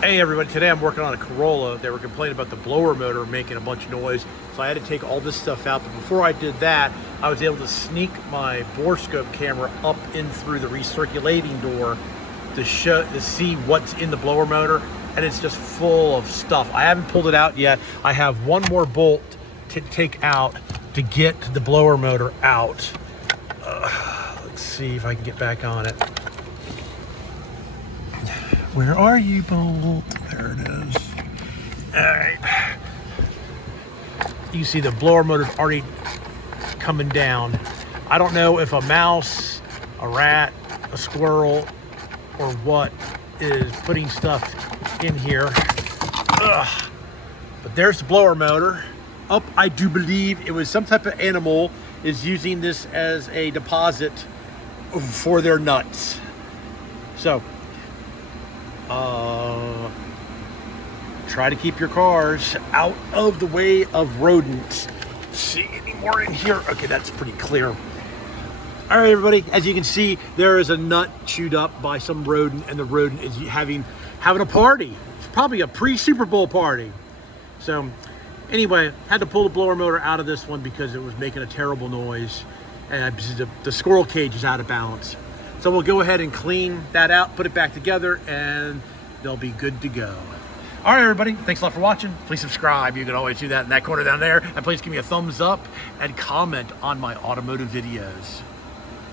Hey everybody, today I'm working on a Corolla. They were complaining about the blower motor making a bunch of noise, so I had to take all this stuff out. But before I did that, I was able to sneak my bore scope camera up in through the recirculating door to see what's in the blower motor, and it's just full of stuff. I haven't pulled it out yet. I have one more bolt to take out to get the blower motor out. Let's see if I can get back on it. Where are you, Bolt? There it is. All right. You see the blower motor's already coming down. I don't know if a mouse, a rat, a squirrel, or what is putting stuff in here. Ugh. But there's the blower motor. Up, I do believe it was some type of animal is using this as a deposit for their nuts. So, try to keep your cars out of the way of rodents. Let's see any more in here? Okay, that's pretty clear. All right, everybody, as you can see, there is a nut chewed up by some rodent, and the rodent is having a party. It's probably a pre-Super Bowl party. So anyway, had to pull the blower motor out of this one because it was making a terrible noise, and the squirrel cage is out of balance. So we'll go ahead and clean that out, put it back together, and they'll be good to go. All right, everybody, thanks a lot for watching. Please subscribe. You can always do that in that corner down there. And please give me a thumbs up and comment on my automotive videos.